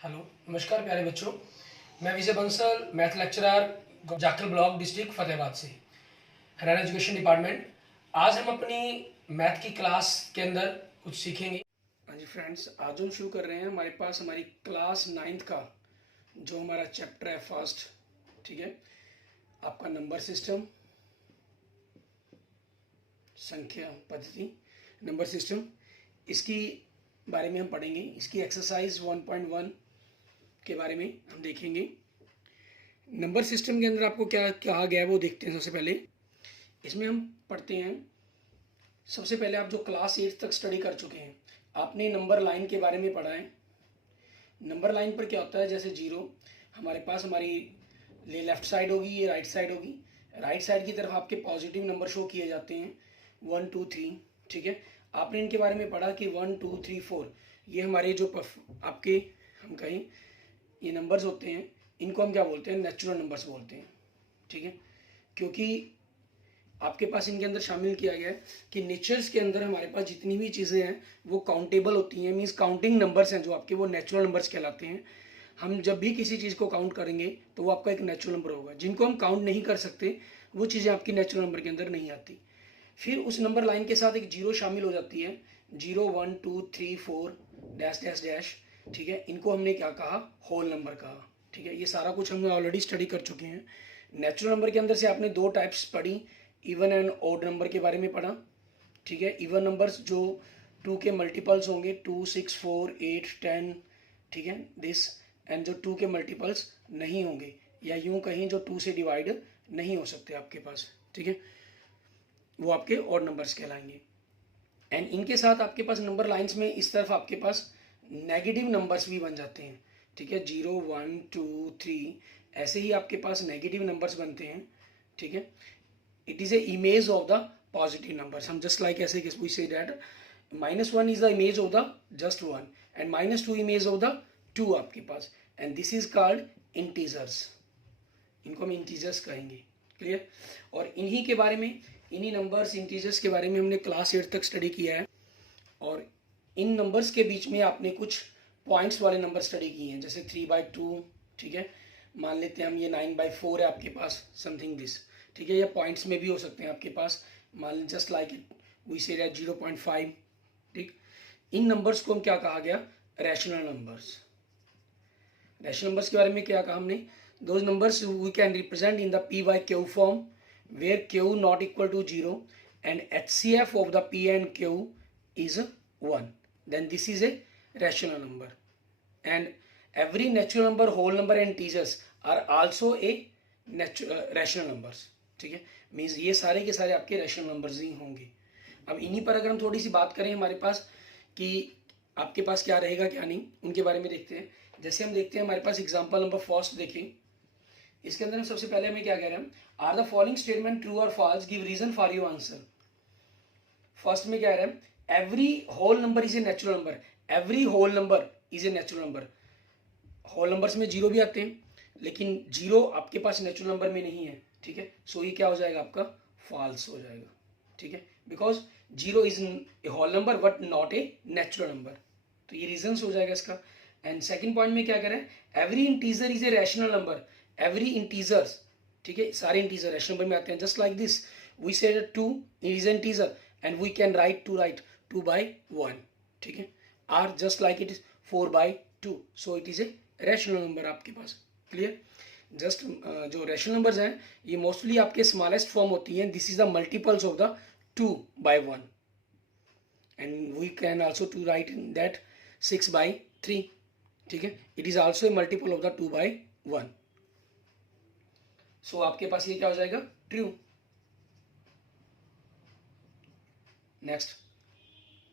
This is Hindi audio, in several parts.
हेलो, नमस्कार प्यारे बच्चों। मैं Vijay Bansal, math lecturer, Jakhal block, district Fatehabad से, हरियाणा एजुकेशन डिपार्टमेंट। आज हम अपनी मैथ की क्लास के अंदर कुछ सीखेंगे। हाँ जी फ्रेंड्स, आज हम शुरू कर रहे हैं हमारे पास हमारी क्लास 9th का जो हमारा चैप्टर है फर्स्ट। ठीक है, आपका नंबर सिस्टम, संख्या पद्धति, नंबर सिस्टम, इसकी बारे में हम पढ़ेंगे। इसकी एक्सरसाइज 1.1 के बारे में हम देखेंगे। नंबर सिस्टम के अंदर आपको क्या कहा गया है वो देखते हैं। सबसे पहले इसमें हम पढ़ते हैं। सबसे पहले आप जो क्लास 8 तक स्टडी कर चुके हैं, आपने नंबर लाइन के बारे में पढ़ा है। नंबर लाइन पर क्या होता है, जैसे जीरो हमारे पास हमारी लेफ्ट साइड होगी, ये राइट साइड होगी। राइट साइड की तरफ आपके पॉजिटिव नंबर शो किए जाते हैं 1 2 3। ठीक है, आपने इनके बारे में पढ़ा कि 1 2 3 4 ये हमारे जो आपके हम कहें ये नंबर्स होते हैं, इनको हम क्या बोलते हैं, नेचुरल नंबर्स बोलते हैं। ठीक है, क्योंकि आपके पास इनके अंदर शामिल किया गया है कि नेचर्स के अंदर हमारे पास जितनी भी चीज़ें हैं वो काउंटेबल होती हैं, मीन्स काउंटिंग नंबर्स हैं जो आपके, वो नेचुरल नंबर्स कहलाते हैं। हम जब भी किसी चीज़ को काउंट करेंगे तो वो आपका एक नेचुरल नंबर होगा। जिनको हम काउंट नहीं कर सकते वो चीज़ें आपकी नेचुरल नंबर के अंदर नहीं आती। फिर उस नंबर लाइन के साथ एक जीरो शामिल हो जाती है, 0 1 2 3 4 डैश डैश डैश। ठीक है, इनको हमने क्या कहा, होल नंबर कहा। ठीक है, ये सारा कुछ हमने ऑलरेडी स्टडी कर चुके हैं। नेचुरल नंबर के अंदर से आपने दो टाइप्स पढ़ी, इवन एंड ऑड नंबर के बारे में पढ़ा। ठीक है, इवन नंबर्स जो 2 के मल्टीपल्स होंगे, 2 6 4 8 10। ठीक है, दिस एंड जो 2 के मल्टीपल्स नहीं होंगे, या यूं कहीं जो 2 से डिवाइड नहीं हो सकते आपके पास। ठीक है, वो आपके ऑड नंबर्स कहलाएंगे। एंड इनके साथ आपके पास नंबर लाइंस में इस तरफ आपके पास नेगेटिव नंबर्स भी बन जाते हैं। ठीक है, 0 1 2 3 ऐसे ही आपके पास नेगेटिव नंबर्स बनते हैं। ठीक है, it is a image of the positive numbers. हम जस्ट लाइक ऐसे we say that -1 is the image of the just 1 and -2 image of the 2 आपके पास, and this is called integers. इनको हम इंटीजर्स कहेंगे। क्लियर? और इन्हीं के बारे में, इन्हीं नंबर्स इंटीजर्स के बारे में हमने क्लास 8 तक स्टडी किया है। और इन नंबर्स के बीच में आपने कुछ पॉइंट्स वाले नंबर स्टडी किए हैं, जैसे 3/2। ठीक है, मान लेते हैं हम ये 9/4 है आपके पास, समथिंग दिस। ठीक है, या पॉइंट्स में भी हो सकते हैं आपके पास, मान लीजिए just like it we say that 0.5। ठीक, इन नंबर्स को हम क्या कहा गया, रैशनल नंबर्स। रैशनल नंबर्स के बारे में क्या कहा हमने, those numbers we can represent in the p by q form where q not equal to 0 and HCF of the p and q is 1, then this is a rational number. And every natural number, whole number and integers are also a rational numbers. ठीक है, मीन्स ये सारे के सारे आपके रैशनल नंबर्स ही होंगे। अब इन्हीं पर अगर हम थोड़ी सी बात करें हमारे पास कि आपके पास क्या रहेगा क्या नहीं, उनके बारे में देखते हैं। जैसे हम देखते हैं हमारे पास एग्जाम्पल नंबर फर्स्ट देखें। इसके अंदर हम सबसे पहले हमें क्या कह रहे हैं, are the following statement true और false, give reason for your answer. First में क्या कह रहे हैं, every whole number is a natural number. Every whole number is a natural number. Whole numbers में जीरो भी आते हैं, लेकिन जीरो आपके पास नेचुरल नंबर में नहीं है। ठीक है, सो ये क्या हो जाएगा आपका, फॉल्स हो जाएगा। ठीक है, because zero is a whole number but not a natural number, तो ये रीजन हो जाएगा इसका। एंड सेकेंड पॉइंट में क्या कह रहे हैं, every integer is a rational number. Every integers, ठीक है, सारे इंटीजर रैशनल नंबर में आते हैं। Just like this we said 2 is integer and we can write 2/1। ठीक है, or just like it is 4/2, so it is a rational number आपके पास। क्लियर? जस्ट जो रैशनल नंबर्स हैं ये मोस्टली आपके स्मॉलेस्ट फॉर्म होती हैं। This is the multiples of the 2/1 and we can also to write in that 6/3। ठीक है, it is also a multiple of the 2/1। So आपके पास ये क्या हो जाएगा, ट्रू। नेक्स्ट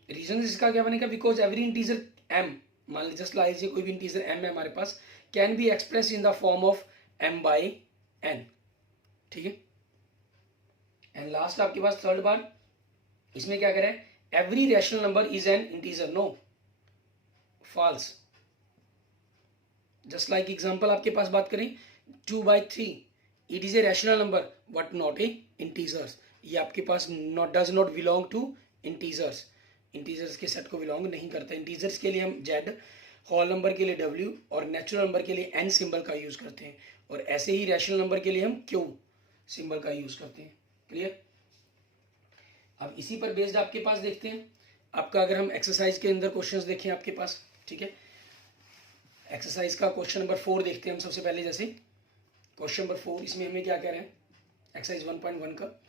रीजन इसका क्या बनेगा, बिकॉज एवरी इंटीजर m, मान लीजिए जस्ट लीजिए कोई भी इंटीजर m है हमारे पास, can be express in the form of m/n। ठीक है, एंड लास्ट आपके पास थर्ड बार, इसमें क्या करें, every rational number is an integer. No, false. Just like example आपके पास बात करें 2/3, it is a rational number but not a integers. ये आपके पास does not belong to integers. Integers के सेट को बिलोंग नहीं करता। इंटीजर्स के लिए हम z होल नंबर के लिए W और नेचुरल नंबर के लिए N सिंबल का यूज़ करते हैं, और ऐसे ही रैशनल नंबर के लिए हम Q सिंबल का यूज़ करते हैं। क्लियर? अब इसी पर बेस्ड आपके पास देखते हैं आपका, अगर हम एक्सरसाइज के अंदर क्वेश्चंस देखें आपके पास, ठीक है, एक्सरसाइज का क्वेश्चन नंबर 4 देखते हैं हम सबसे पहले। जैसे क्वेश्चन नंबर 4, इसमें हमें क्या कह रहे हैं, एक्सरसाइज 1.1 का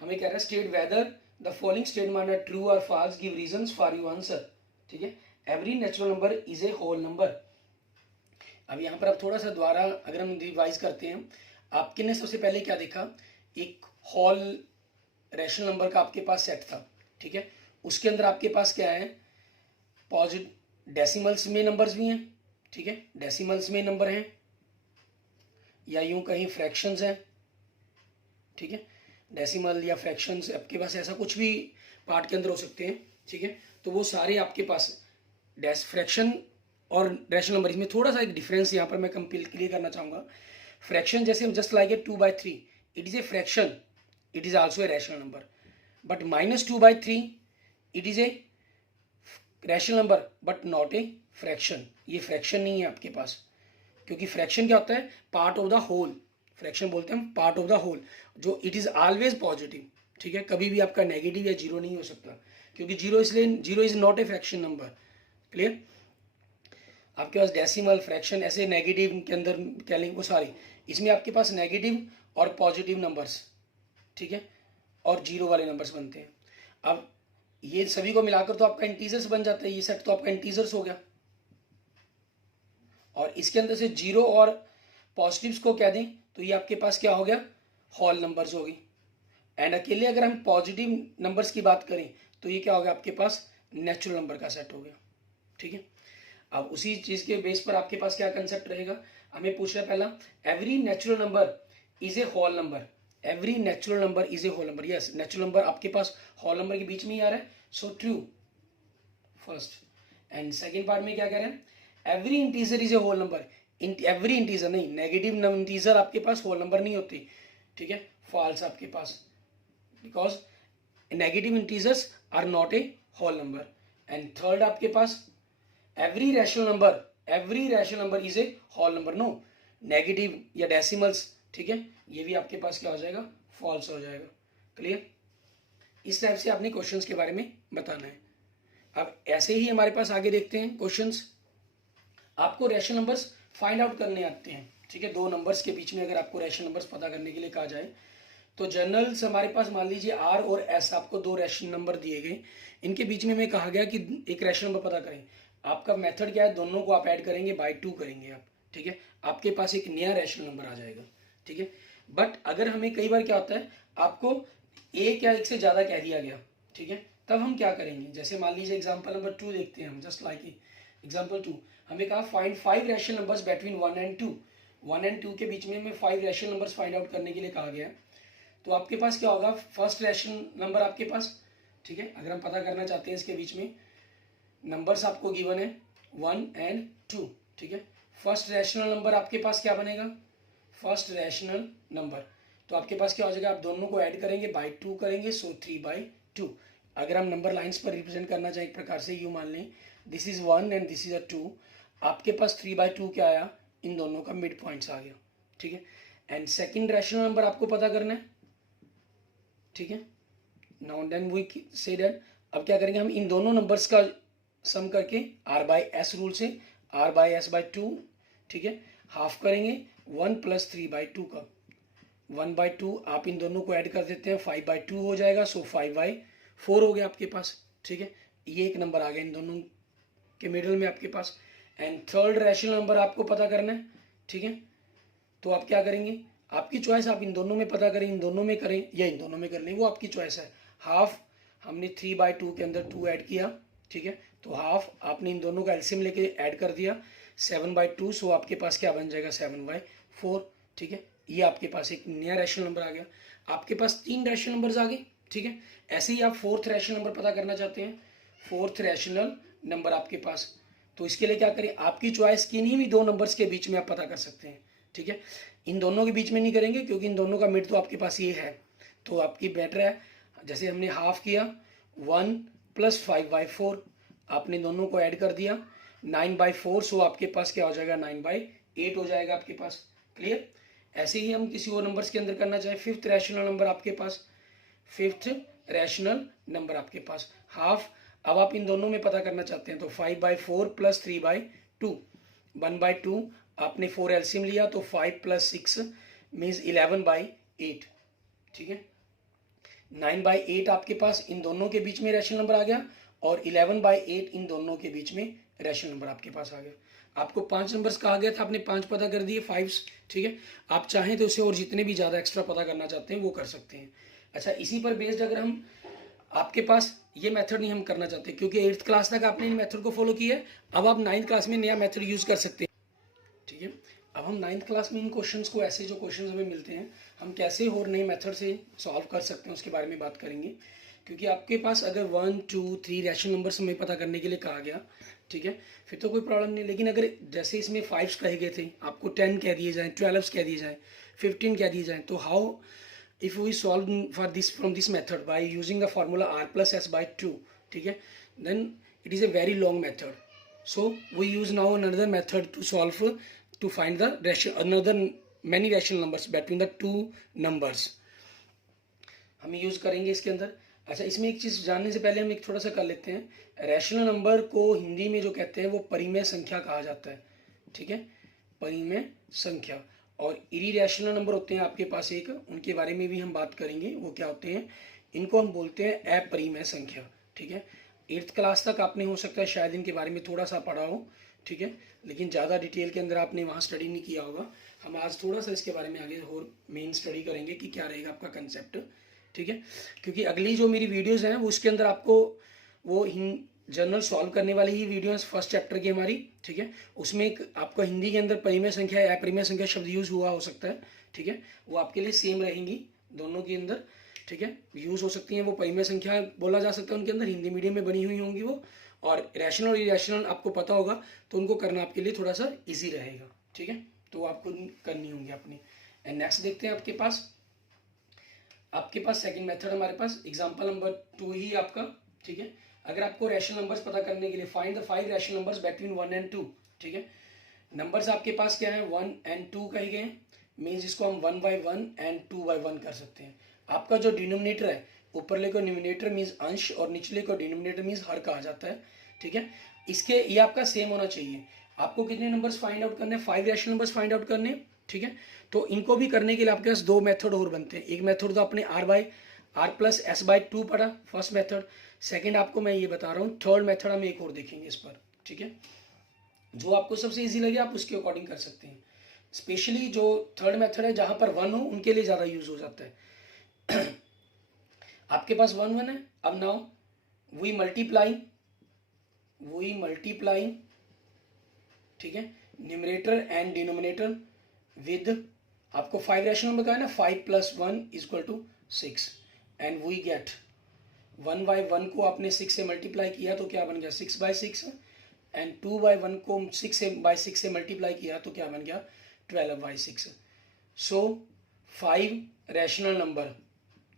हमें कह रहा है state whether the following statement are true और false, give reasons for your answer. ठीक है, every natural number is a whole number. अब यहाँ पर आप थोड़ा सा दोबारा अगर हम रिवाइज करते हैं, आपके ने सबसे पहले क्या देखा, एक होल रैशनल नंबर का आपके पास सेट था। ठीक है, उसके अंदर आपके पास क्या है, पॉजिटिव डेसिमल्स में नंबर्स भी हैं। ठीक है, डेसिमल्स में नंबर हैं, या यूं कहीं फ्रैक्शंस हैं। ठीक है, डेसिमल या फ्रैक्शंस, आपके पास ऐसा कुछ भी पार्ट के अंदर हो सकते हैं। ठीक है, तो वो सारे आपके पास फ्रैक्शन और रैशनल नंबर, इसमें थोड़ा सा एक डिफरेंस यहाँ पर मैं क्लियर करना चाहूँगा। फ्रैक्शन जैसे just like a 2/3, it is a fraction, it is also a rational number, but -2/3 it is a rational number but not a fraction. ये फ्रैक्शन नहीं है आपके पास, क्योंकि फ्रैक्शन क्या होता है, part of the whole. Fraction बोलते हैं हम पार्ट ऑफ द होल, जो इट इज़ ऑलवेज पॉजिटिव। ठीक है, कभी भी आपका नेगेटिव या जीरो नहीं हो सकता, क्योंकि जीरो, इसलिए zero is not a fraction number. Clear? आपके पास डेसिमल, फ्रैक्शन ऐसे नेगेटिव के अंदर क्या लेंगे, सॉरी, इसमें आपके पास नेगेटिव और पॉजिटिव नंबर्स, ठीक है, और जीरो वाले नंबर्स बनते हैं। अब ये सभी को मिलाकर तो आपका इंटीजर्स बन जाता है, ये सेट तो आपका इंटीजर्स हो गया, और इसके अंदर से जीरो और पॉजिटिव्स को कह दें तो ये आपके पास क्या हो गया, होल नंबर्स हो गई। एंड अकेले अगर हम पॉजिटिव नंबर्स की बात करें तो ये क्या हो गया, आपके पास नेचुरल नंबर का सेट हो गया। ठीक है, अब उसी चीज के बेस पर आपके पास क्या कंसेप्ट रहेगा, हमें पूछ रहा है पहला, every natural number is a whole number. Every natural number is a whole number. Yes, natural number आपके पास होल नंबर के बीच में ही आ रहा है, so true first. And second part में क्या कह रहे हैं, every integer is a whole number. Every integer नहीं, नेगेटिव इंटीजर आपके पास होल नंबर नहीं होती। ठीक है, फॉल्स आपके पास, because negative integers are not a whole number. And third आपके पास every rational number is a whole number. No, negative या डेसिमल्स, ठीक है, ये भी आपके पास क्या हो जाएगा, फॉल्स हो जाएगा। क्लियर? इस टाइप से आपने क्वेश्चंस के बारे में बताना है। अब ऐसे ही हमारे पास आगे देखते हैं क्वेश्चंस। आपको रैशनल नंबर्स फाइंड आउट करने आते हैं। ठीक है, दो नंबर्स के बीच में अगर आपको रैशनल नंबर्स पता करने के लिए कहा जाए तो जनरल्स हमारे पास मान लीजिए आर और एस, आपको दो रैशनल नंबर दिए गए, इनके बीच में हमें कहा गया कि एक रैशनल नंबर पता करें। आपका मेथड क्या है, दोनों को आप ऐड करेंगे, बाय 2 करेंगे आप। ठीक है, आपके पास एक नया रैशनल नंबर आ जाएगा। ठीक है, बट अगर हमें कई बार क्या होता है, आपको एक या एक से ज़्यादा कह दिया गया, ठीक है, तब हम क्या करेंगे, जैसे मान लीजिए एग्जाम्पल नंबर 2 देखते हैं हम, जस्ट लाइक एग्जाम्पल 2, हमें कहा find 5 rational numbers between 1 and 2। 1 and 2 के बीच में हमें 5 रैशनल नंबर्स फाइंड आउट करने के लिए कहा गया। तो आपके पास क्या होगा, फर्स्ट रैशनल नंबर आपके पास, ठीक है, अगर हम पता करना चाहते हैं इसके बीच में नंबर्स आपको गिवन है 1 and 2। ठीक है, फर्स्ट रैशनल नंबर आपके पास क्या बनेगा, फर्स्ट रैशनल नंबर, तो आपके पास क्या हो जाएगा, आप दोनों को ऐड करेंगे, बाय 2 करेंगे, सो 3/2। अगर हम नंबर लाइंस पर रिप्रेजेंट करना चाहें एक प्रकार से, यूँ मान लें this is 1 and this is a 2, आपके पास 3/2 क्या आया, इन दोनों का मिड पॉइंट्स आ गया। ठीक है, एंड सेकंड रैशनल नंबर आपको पता करना है। ठीक है, now then we say that, अब क्या करेंगे, हम इन दोनों नंबर्स का सम करके r/s रूल से r/s/2, ठीक है, हाफ करेंगे 1 + 3/2 का, 1/2 आप इन दोनों को ऐड कर देते हैं, 5/2 हो जाएगा, सो 5/4 हो गया आपके पास। ठीक है, ये एक नंबर आ गया इन दोनों के मिडल में आपके पास। एंड थर्ड रैशनल नंबर आपको पता करना है। ठीक है, तो आप क्या करेंगे, आपकी चॉइस, आप इन दोनों में पता करें, इन दोनों में करें या इन दोनों में कर लें, वो आपकी चॉइस है। हाफ हमने 3/2 के अंदर 2 ऐड किया, ठीक है, तो हाफ आपने इन दोनों का एलसीएम लेके ऐड कर दिया, 7/2, सो आपके पास क्या बन जाएगा, 7/4। ठीक है, ये आपके पास एक नया रैशनल नंबर आ गया। आपके पास 3 रैशनल नंबर्स आ गए। ठीक है, ऐसे ही आप फोर्थ रैशनल नंबर पता करना चाहते हैं, फोर्थ रैशनल नंबर आपके पास, तो इसके लिए क्या करें, आपकी चॉइस किन्हीं भी दो नंबर्स के बीच में आप पता कर सकते हैं। ठीक है, इन दोनों के बीच में नहीं करेंगे क्योंकि इन दोनों का मिड तो आपके पास ये है, तो आपकी बेटर है, जैसे हमने हाफ किया 1 + 5/4, आपने दोनों को ऐड कर दिया, 9/4, सो आपके पास क्या हो जाएगा 9/8 हो जाएगा आपके पास। क्लियर। ऐसे ही हम किसी और नंबर्स के अंदर करना चाहें, फिफ्थ रैशनल नंबर आपके पास, फिफ्थ रैशनल नंबर आपके पास हाफ। अब आप इन दोनों में पता करना चाहते हैं तो 5/4 प्लस 3/2, 1/2 आपने 4 एलसीएम लिया तो 5 + 6 मीन्स 11/8। ठीक है, 9/8 आपके पास इन दोनों के बीच में रैशनल नंबर आ गया और 11/8 इन दोनों के बीच में रैशनल नंबर आपके पास आ गया। आपको 5 नंबर्स कहा गया था, आपने 5 पता कर दिए, 5। ठीक है, आप चाहें तो उसे और जितने भी ज़्यादा एक्स्ट्रा पता करना चाहते हैं वो कर सकते हैं। अच्छा, इसी पर बेस्ड अगर हम आपके पास ये मेथड नहीं हम करना चाहते क्योंकि 8th क्लास तक आपने इन मेथड को फॉलो किया है, अब आप 9th क्लास में नया मेथड यूज़ कर सकते हैं। ठीक है, अब हम 9th क्लास में इन क्वेश्चंस को, ऐसे जो क्वेश्चंस हमें मिलते हैं, हम कैसे और नए मेथड से सॉल्व कर सकते हैं उसके बारे में बात करेंगे। क्योंकि आपके पास अगर 1, 2, 3 रैशनल नंबर्स हमें पता करने के लिए कहा गया, ठीक है, फिर तो कोई प्रॉब्लम नहीं। लेकिन अगर जैसे इसमें 5 कहे गए थे, आपको 10 कह दिए जाएँ, 12 कह दिए जाएँ, 15 कह दिए जाएँ, तो how if we solve for this from this method by using the formula r plus s/2, ठीक है, then it is a very long method, so we use now another method to solve, to find the ratio, another many rational numbers between the two numbers हम यूज करेंगे इसके अंदर। अच्छा, इसमें एक चीज जानने से पहले हम एक थोड़ा सा कर लेते हैं, रैशनल नंबर को हिंदी में जो कहते हैं वो परिमेय संख्या कहा जाता है। ठीक है, परिमेय संख्या। और इरेशनल नंबर होते हैं आपके पास एक, उनके बारे में भी हम बात करेंगे, वो क्या होते हैं, इनको हम बोलते हैं अपरिमेय संख्या। ठीक है, 8th क्लास तक आपने हो सकता है शायद इनके बारे में थोड़ा सा पढ़ा हो, ठीक है, लेकिन ज़्यादा डिटेल के अंदर आपने वहाँ स्टडी नहीं किया होगा। हम आज थोड़ा सा इसके बारे में आगे और मेन स्टडी करेंगे कि क्या रहेगा आपका कंसेप्ट। ठीक है, क्योंकि अगली जो मेरी वीडियोस हैं वो उसके अंदर आपको वो जनरल सॉल्व करने वाली ही वीडियो फर्स्ट चैप्टर की हमारी। ठीक है, उसमें एक आपका हिंदी के अंदर परिमेय संख्या या अपरिमेय संख्या शब्द यूज हुआ हो सकता है। ठीक है, वो आपके लिए सेम रहेंगी दोनों के अंदर। ठीक है, यूज हो सकती हैं, वो परिमेय संख्या बोला जा सकता है उनके अंदर, हिंदी मीडियम में बनी हुई होंगी वो। और रैशनल और इरेशनल आपको पता होगा तो उनको करना आपके लिए थोड़ा सा ईजी रहेगा। ठीक है, तो आपको करनी होंगी अपनी। एंड नेक्स्ट देखते हैं आपके पास सेकंड मेथड हमारे पास एग्जांपल नंबर 2 ही आपका। ठीक है, अगर आपको रैशनल नंबर्स पता करने के लिए find the 5 rational numbers between 1 and 2। ठीक है, नंबर्स आपके पास क्या है 1 and 2 कहे गए, मीन्स इसको हम 1/1 and 2/1 कर सकते हैं। आपका जो डिनोमिनेटर है, ऊपरले को न्यूमिनेटर मीन्स अंश और निचले को डिनोमिनेटर मीन्स हर कहा जाता है। ठीक है, इसके ये आपका सेम होना चाहिए। आपको कितने नंबर्स फाइंड आउट करने, 5 रैशनल नंबर्स फाइंड आउट करने। ठीक है, तो इनको भी करने के लिए आपके पास 2 मेथड और बनते हैं। एक मेथड तो आपने r + s/2 पढ़ा, फर्स्ट मेथड। सेकंड आपको मैं ये बता रहा हूँ, थर्ड मेथड हम एक और देखेंगे इस पर। ठीक है, जो आपको सबसे इजी लगे आप उसके अकॉर्डिंग कर सकते हैं। स्पेशली जो थर्ड मेथड है जहां पर 1 हो उनके लिए ज़्यादा यूज हो जाता है। आपके पास 1 है, अब नाउ वी मल्टीप्लाई, ठीक है, न्यूमरेटर एंड डिनोमिनेटर विद, आपको 5 रैशनल नंबर का है ना, 5 + 1 = 6 एंड वी गेट 1/1 को आपने 6 से मल्टीप्लाई किया तो क्या बन गया 6/6 एंड 2/1 को 6 से मल्टीप्लाई किया तो क्या बन गया 12/6। सो 5 रैशनल नंबर,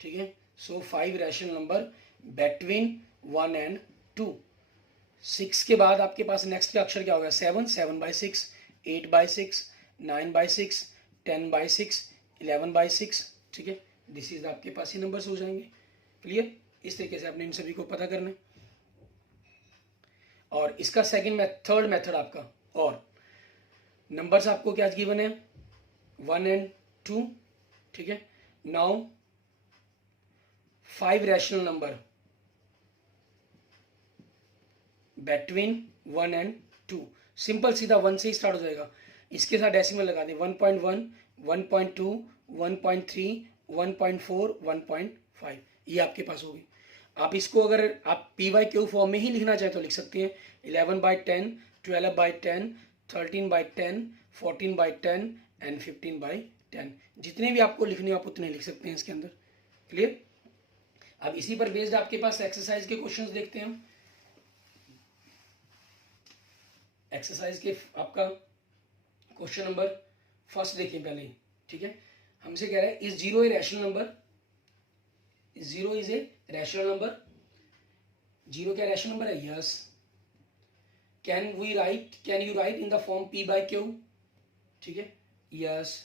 ठीक है, सो 5 रैशनल नंबर बिटवीन 1 and 2। 6 के बाद आपके पास नेक्स्ट का अक्षर क्या होगा 7, 7/6, 8/6, 9/6, 10/6, 11/6। ठीक है, दिस इज आपके पास ही नंबर्स हो जाएंगे। क्लियर, इस तरीके से आपने इन सभी को पता करना है। और इसका थर्ड मेथड आपका, और नंबर्स आपको क्या गिवन है 1 and 2। ठीक है, now 5 rational number between 1 and 2। Simple सीधा 1 से ही स्टार्ट हो जाएगा, इसके साथ डेसिमल लगा दें 1.1, 1.2, 1.3, 1.4, 1.5, ये आपके पास होगी। आप इसको अगर आप PYQ फॉर्म में ही लिखना चाहें तो लिख सकते हैं 11/10, 12/10, 13/10, 14/10 एंड 15/10। जितने भी आपको लिखने आप उतने लिख सकते हैं इसके अंदर। क्लियर, अब इसी पर बेस्ड आपके पास एक्सरसाइज के क्वेश्चंस देखते हैं हम। एक्सरसाइज के आपका क्वेश्चन नंबर फर्स्ट देखिए पहले। ठीक है, हमसे कह रहा है is 0 a rational number, 0 is a rational number. 0 क्या रैशनल नंबर है, yes. Can you write in the form p by q, ठीक है, यस,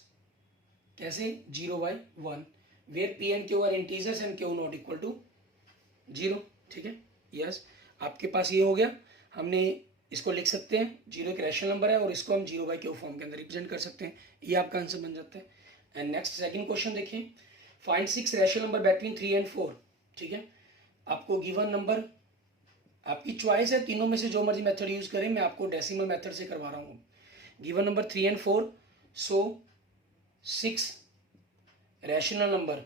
कैसे 0/1 where p and q are integers and q not equal to 0, ठीक है, यस, आपके पास ये हो गया। हमने इसको लिख सकते हैं, 0 एक रैशनल नंबर है और इसको हम 0/q फॉर्म के अंदर रिप्रेजेंट कर सकते हैं, ये आपका आंसर बन जाता है। एंड नेक्स्ट सेकंड क्वेश्चन देखिए, find 6 rational number between 3 and 4, ठीक है, आपको गिवन नंबर, आपकी चॉइस है, तीनों में से जो मर्जी मेथड यूज करें, मैं आपको डेसिमल मेथड से करवा रहा हूँ। Given number 3 and 4, so 6 rational number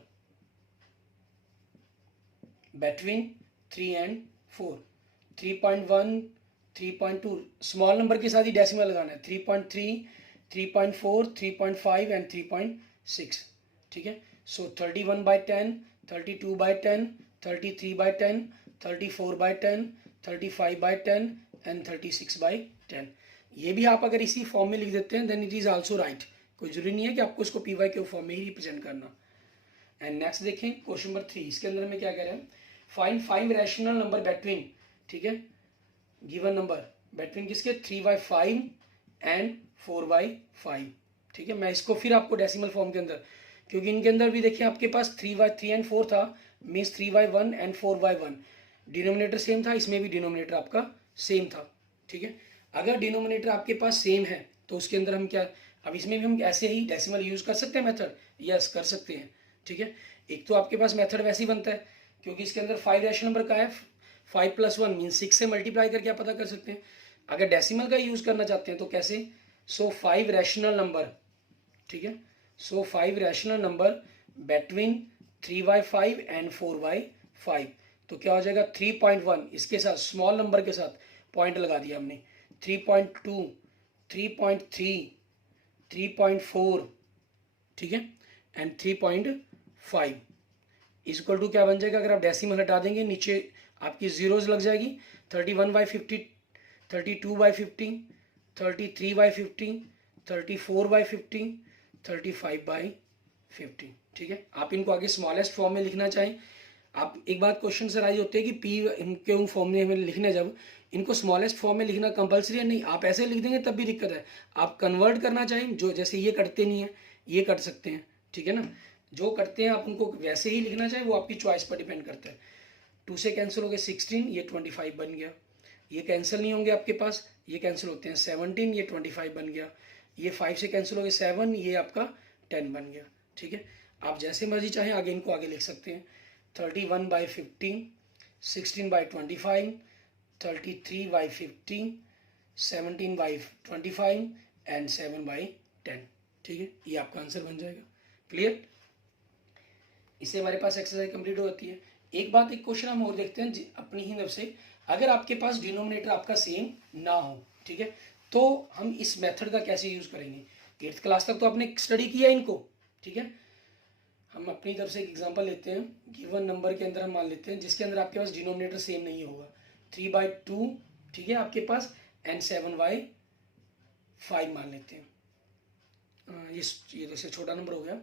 between 3 and 4, 3.1, 3.2 small number के साथ ही डेसिमल लगाना है, 3.3, 3.4, 3.5 एंड 3.6, ठीक है। सो 31/10, 32/10, 33/10, 34/10, 35/10 एंड 36/10। ये भी आप अगर इसी फॉर्म में लिख देते हैं then it is also right, कोई जरूरी नहीं है कि आपको इसको p/q फॉर्म में ही रिप्रेजेंट करना। एंड नेक्स्ट देखें क्वेश्चन नंबर 3, इसके अंदर में क्या कह रहे हैं, फाइंड 5 रैशनल नंबर बिटवीन, ठीक है, गिवन नंबर बिटवीन किसके 3/5 एंड 4/5, ठीक है। मैं इसको फिर आपको डेसिमल फॉर्म के अंदर, क्योंकि इनके अंदर भी देखिए आपके पास 3/3 एंड 4 था, मीन्स 3/1 एंड 4/1, डिनोमिनेटर सेम था, इसमें भी डिनोमिनेटर आपका सेम था, ठीक है। अगर डिनोमिनेटर आपके पास सेम है तो उसके अंदर हम क्या, अब इसमें भी हम ऐसे ही डेसिमल यूज कर सकते हैं मेथड, यस कर सकते हैं, ठीक है। एक तो आपके पास मेथड वैसे ही बनता है क्योंकि इसके अंदर 5 रैशनल नंबर का है, 5 + 1 मीन 6 से मल्टीप्लाई करके आप पता कर सकते हैं। अगर डेसिमल का यूज करना चाहते हैं तो कैसे, सो 5 रैशनल नंबर, ठीक है, सो 5 रैशनल नंबर बिटवीन 3/5 एंड 4/5, तो क्या हो जाएगा 3.1, इसके साथ स्मॉल नंबर के साथ पॉइंट लगा दिया हमने, 3.2, 3.3, 3.4, ठीक है, एंड 3.5 इक्वल टू क्या बन जाएगा, अगर आप डेसिमल हटा देंगे नीचे आपकी जीरोज लग जाएगी, 31/50, 32/50, 33/50, 34/50, 35/50, ठीक है। आप इनको आगे स्मॉलेस्ट फॉर्म में लिखना चाहें, आप एक बात क्वेश्चन से राइज होते हैं कि p/q फॉर्म में हमें लिखना, जब इनको स्मॉलेस्ट फॉर्म में लिखना कंपलसरी है नहीं, आप ऐसे लिख देंगे तब भी दिक्कत है। आप कन्वर्ट करना चाहें, जो जैसे ये करते नहीं है ये कर सकते हैं, ठीक है ना, जो करते हैं आप उनको वैसे ही लिखना चाहें, वो आपकी चॉइस पर डिपेंड करता है। 2 से कैंसिल हो गए 16, ये 25 बन गया, ये कैंसिल नहीं होंगे आपके पास, ये कैंसिल होते हैं 17, ये 25 बन गया, ये 5 से कैंसिल हो गए 7, ये आपका 10 बन गया, ठीक है। आप जैसे मर्जी चाहें आगे इनको आगे लिख सकते हैं, 31/15, 16/25, 33/50, 17/25 एंड 7/10, ठीक है, ये आपका आंसर बन जाएगा। क्लियर, इससे हमारे पास एक्सरसाइज कंप्लीट हो जाती है। एक बात, एक क्वेश्चन हम और देखते हैं अपनी ही तरफ से, अगर आपके पास डिनोमिनेटर आपका सेम ना हो, ठीक है, तो हम इस मेथड का कैसे यूज करेंगे। 8th क्लास तक तो आपने स्टडी किया इनको, ठीक है। हम अपनी तरफ से एक एग्जांपल लेते हैं, गिवन नंबर के अंदर हम मान लेते हैं जिसके अंदर आपके पास डिनोमिनेटर सेम नहीं होगा, 3/2, ठीक है आपके पास, एंड 7/5 मान लेते हैं। ये जैसे छोटा नंबर हो गया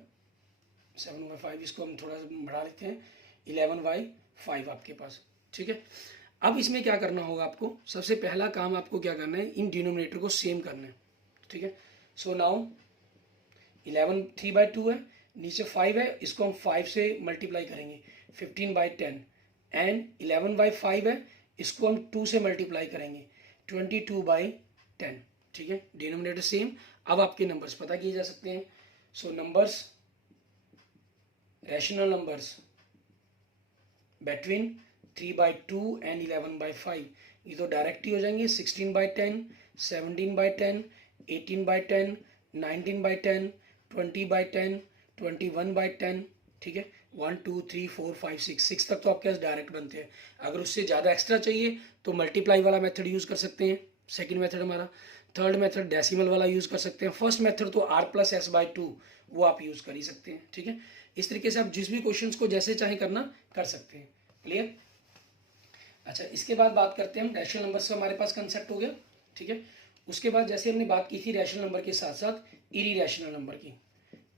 7/5, इसको हम थोड़ा सा बढ़ा लेते हैं, 11/5 आपके पास, ठीक है। अब इसमें क्या करना होगा आपको, सबसे पहला काम आपको क्या करना है, इन डिनोमिनेटर को सेम करना है, ठीक है। सो नाउ 11 3/2 है, नीचे 5 है, इसको हम 5 से मल्टीप्लाई करेंगे, 15/10, एंड 11/5 है, इसको हम 2 से मल्टीप्लाई करेंगे, 22/10, ठीक है, डिनोमिनेटर सेम। अब आपके नंबर्स पता किए जा सकते हैं, so numbers rational numbers between 3/2 and 11/5, ये तो डायरेक्ट ही हो जाएंगे, 16/10, 17/10, 18/10, 19/10, 20/10, 21/10, ठीक है, 1 2 3 4 5 6 तक तो आपके पास डायरेक्ट बनते हैं। अगर उससे ज़्यादा एक्स्ट्रा चाहिए तो मल्टीप्लाई वाला मेथड यूज़ कर सकते हैं, सेकंड मेथड हमारा। थर्ड मेथड डेसिमल वाला यूज़ कर सकते हैं। फर्स्ट मेथड तो r+s/2 वो आप यूज़ कर ही सकते हैं, ठीक है। इस तरीके से आप जिस भी क्वेश्चंस को जैसे चाहे करना कर सकते हैं। क्लियर। अच्छा, इसके बाद बात करते हैं हम रैशनल नंबर से, हमारे पास कंसेप्ट हो गया, ठीक है। उसके बाद जैसे हमने बात की थी रैशनल नंबर के साथ साथ इरीरेशनल नंबर की,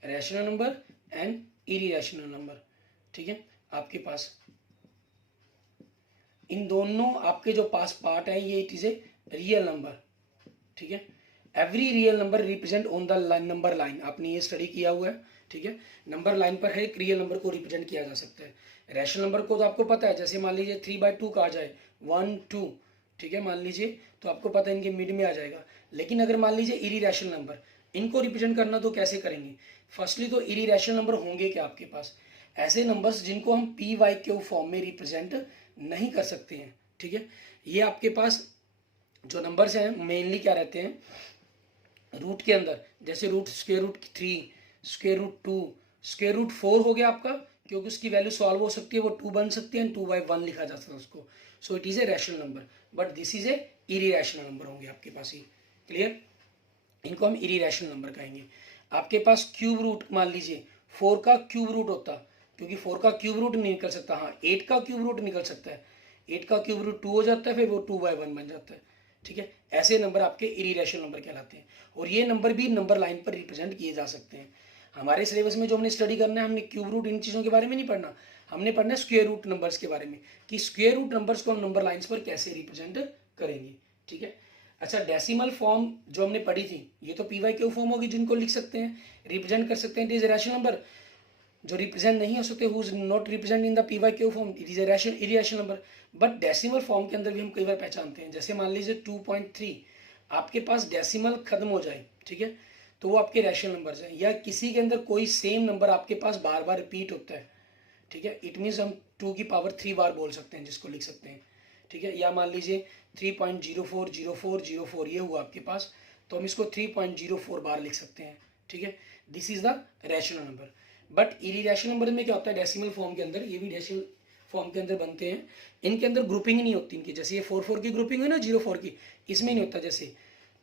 रैशनल नंबर एंड इरीरेशनल नंबर, ठीक है। आपके पास इन दोनों आपके जो पास पार्ट है ये it is a real number, ठीक है। Every real number represent on the number line, आपने ये स्टडी किया हुआ है, ठीक है। नंबर लाइन पर हर एक रियल नंबर को रिप्रेजेंट किया जा सकता है। रैशनल नंबर को तो आपको पता है, जैसे मान लीजिए 3/2 का आ जाए 1 2, ठीक है, मान लीजिए, तो आपको पता है इनके मिड में आ जाएगा। लेकिन अगर मान लीजिए इरीरेशनल नंबर, इनको रिप्रेजेंट करना तो कैसे करेंगे? फर्स्टली तो इरीरेशनल नंबर होंगे क्या आपके पास? ऐसे नंबर्स जिनको हम पी वाई क्यू फॉर्म में रिप्रेजेंट नहीं कर सकते हैं, ठीक है। ये आपके पास जो नंबर्स हैं मेनली क्या रहते हैं, रूट के अंदर, जैसे root square root 3, square root 2, square root 4 हो गया आपका, क्योंकि उसकी वैल्यू सॉल्व हो सकती है, वो 2 बन सकती है एंड 2/1 लिखा जा सकता है उसको। So it is a rational number, but this is a irrational number होंगे आपके पास ही। क्लियर? इनको हम इरीरेशनल नंबर कहेंगे। आपके पास क्यूब रूट मान लीजिए 4 का क्यूब रूट होता, क्योंकि 4 का क्यूब रूट नहीं निकल सकता, हाँ 8 का क्यूब रूट निकल सकता है। 8 का क्यूब रूट 2 हो जाता है, फिर वो 2/1 बन जाता है, ठीक है। ऐसे नंबर आपके इरीरेशनल नंबर कहलाते हैं, और ये नंबर भी नंबर लाइन पर रिप्रेजेंट किए जा सकते हैं। हमारे सिलेबस में जो हमने स्टडी करना है, हमने क्यूब रूट इन चीज़ों के बारे में नहीं पढ़ना, हमने पढ़ना है स्क्वायर रूट नंबर्स के बारे में, कि स्क्वायर रूट नंबर्स को हम नंबर लाइन्स पर कैसे रिप्रेजेंट करेंगे, ठीक है। अच्छा, डेसिमल फॉर्म जो हमने पढ़ी थी, ये तो पी वाई क्यू फॉर्म होगी, जिनको लिख सकते हैं, रिप्रेजेंट कर सकते हैं, इट इज रैशनल नंबर। जो रिप्रेजेंट नहीं हो सकते, who is not represent in the P Y Q form, it is irrational number. But decimal form के अंदर भी हम कई बार पहचानते हैं, जैसे मान लीजिए 2.3 आपके पास डेसिमल खत्म हो जाए, ठीक है, तो वो आपके रैशनल नंबर्स हैं। या किसी के अंदर कोई सेम नंबर आपके पास बार बार रिपीट होता है, ठीक है, इट मीन्स हम 2 की पावर 3 बार बोल सकते हैं, जिसको लिख सकते हैं, ठीक है। या मान लीजिए 3.040404 ये हुआ आपके पास, तो हम इसको 3.04 बार लिख सकते हैं, ठीक है। This is the rational number. But irrational number में क्या होता है, डेसिमल फॉर्म के अंदर, ये भी डेसिमल फॉर्म के अंदर बनते हैं, इनके अंदर ग्रुपिंग नहीं होती इनकी, जैसे ये 4 की ग्रुपिंग है ना 0 4 की, इसमें नहीं होता। जैसे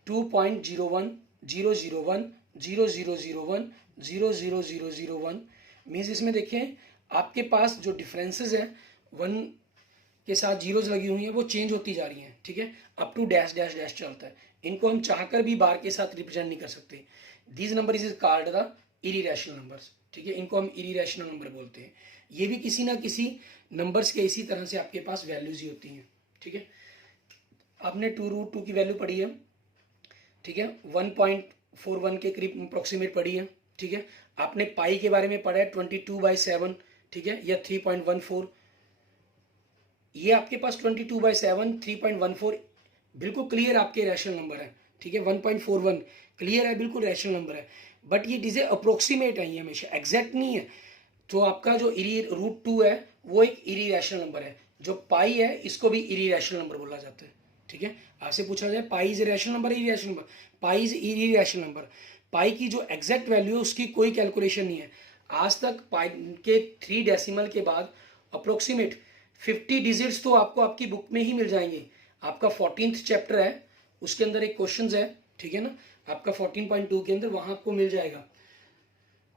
2.01 001 0001 00001 मीन्स इसमें देखें आपके पास जो डिफरेंसेस हैं 1 के साथ जीरोज लगी हुई हैं, वो चेंज होती जा रही हैं, ठीक है, up to dash dash dash चलता है। इनको हम चाहकर भी बार के साथ रिप्रेजेंट नहीं कर सकते। These number is called the irrational numbers, ठीक है, इनको हम इरीरेशनल नंबर बोलते हैं। ये भी किसी ना किसी नंबर्स के इसी तरह से आपके पास वैल्यूज ही होती हैं, ठीक है। आपने 2√2 की वैल्यू पढ़ी है, ठीक है, 1.41 के करीब अप्रोक्सीमेट पढ़ी है, ठीक है। आपने पाई के बारे में पढ़ा है 22/7, ठीक है, या 3.14, ये आपके पास 22/7 3.14 बिल्कुल क्लियर आपके रैशनल नंबर है, ठीक है। 1.41 क्लियर है, बिल्कुल रैशनल नंबर है, बट ये डिजे अप्रोक्सीमेट है, ये हमेशा एग्जैक्ट नहीं है। तो आपका जो √2 है वो एक इरीरेशनल नंबर है, जो पाई है इसको भी इरीरेशनल नंबर बोला जाता है, ठीक है। आपसे पूछा जाए pi is rational number, irrational number, pi is irrational number. Pi की जो एग्जैक्ट वैल्यू है उसकी कोई कैलकुलेशन नहीं है आज तक। पाई के 3 डेसिमल के बाद अप्रोक्सीमेट 50 डिजिट्स तो आपको आपकी बुक में ही मिल जाएंगे। आपका 14th चैप्टर है, उसके अंदर एक क्वेश्चन है, ठीक है ना, आपका 14.2 के अंदर, वहां आपको मिल जाएगा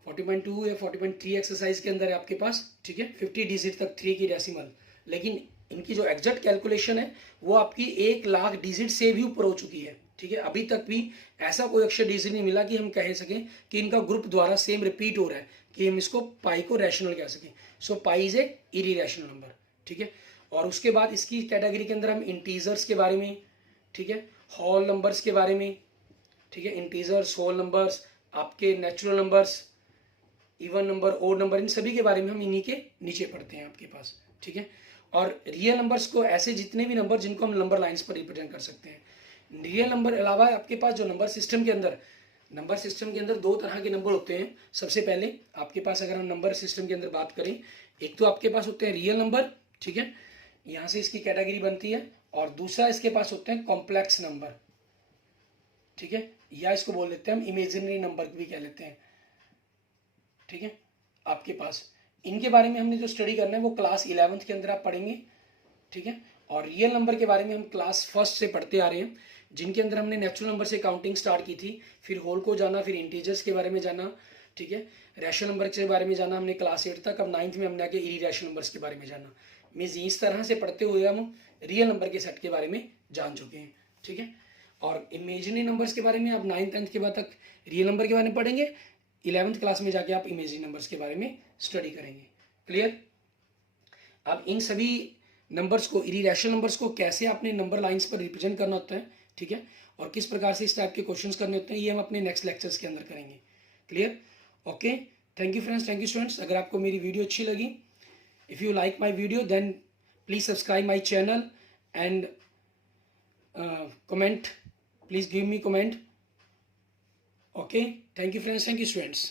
40.2 या 40.3 एक्सरसाइज के अंदर है आपके पास, ठीक है, 50 डिजिट तक 3 की डेसिमल। लेकिन इनकी जो एग्जैक्ट कैलकुलेशन है वो आपकी 1,00,000 डिजिट से भी ऊपर हो चुकी है, ठीक है। अभी तक भी ऐसा कोई अक्षर डिजिट नहीं मिला कि हम कह सकें कि इनका ग्रुप द्वारा सेम रिपीट हो रहा है कि हम इसको पाई को रैशनल कह सकें। सो pi is a irrational number, ठीक है। और उसके बाद इसकी कैटेगरी के अंदर हम इंटीजर्स के बारे में, ठीक है, होल नंबर्स के बारे में, ठीक है, इंटीजर्स, होल नंबर्स, आपके natural numbers, even number, odd number, इन सभी के बारे में हम इन्हीं के नीचे पढ़ते हैं आपके पास, ठीक है। और रियल नंबर्स को ऐसे जितने भी नंबर जिनको हम नंबर लाइंस पर रिप्रेजेंट कर सकते हैं। रियल नंबर अलावा आपके पास जो नंबर सिस्टम के अंदर 2 तरह के नंबर होते हैं। सबसे पहले आपके पास अगर हम नंबर सिस्टम के अंदर बात करें, एक तो आपके पास होते हैं रियल नंबर, ठीक है, यहाँ से इसकी कैटेगरी बनती है, और दूसरा इसके पास होते हैं कॉम्प्लेक्स नंबर, ठीक है, या इसको बोल देते हैं हम इमेजिनरी नंबर भी कह लेते हैं, ठीक है। आपके पास इनके बारे में हमने जो स्टडी करना है वो क्लास 11th के अंदर आप पढ़ेंगे, ठीक है। और रियल नंबर के बारे में हम क्लास 1st से पढ़ते आ रहे हैं, जिनके अंदर हमने नेचुरल नंबर से काउंटिंग स्टार्ट की थी, फिर होल को जाना, फिर इंटीजर्स के बारे में जाना, ठीक है, रैशनल नंबर के बारे में जाना हमने क्लास 8 तक। अब 9th में हमने आके इरीरेशनल नंबर्स के बारे में जाना। मीन्स इस तरह से पढ़ते हुए हम रियल नंबर के सेट के बारे में जान चुके हैं, ठीक है। और इमेजिनरी नंबर्स के बारे में आप 9th 10th के बाद तक रियल नंबर के बारे में पढ़ेंगे, 11th क्लास में जाके आप इमेजिनरी नंबर्स के बारे में स्टडी करेंगे। क्लियर? अब इन सभी नंबर्स को, इरीरेशनल नंबर्स को कैसे आपने नंबर लाइंस पर रिप्रेजेंट करना होता है ठीक है। और किस प्रकार से इस टाइप के क्वेश्चंस करने होते हैं ये हम अपने नेक्स्ट लेक्चर्स के अंदर करेंगे। Clear? Okay, thank you friends, thank you students. अगर आपको मेरी वीडियो अच्छी लगी, if you like my video then please subscribe my channel and comment, please give me comment. Okay, thank you friends, thank you students.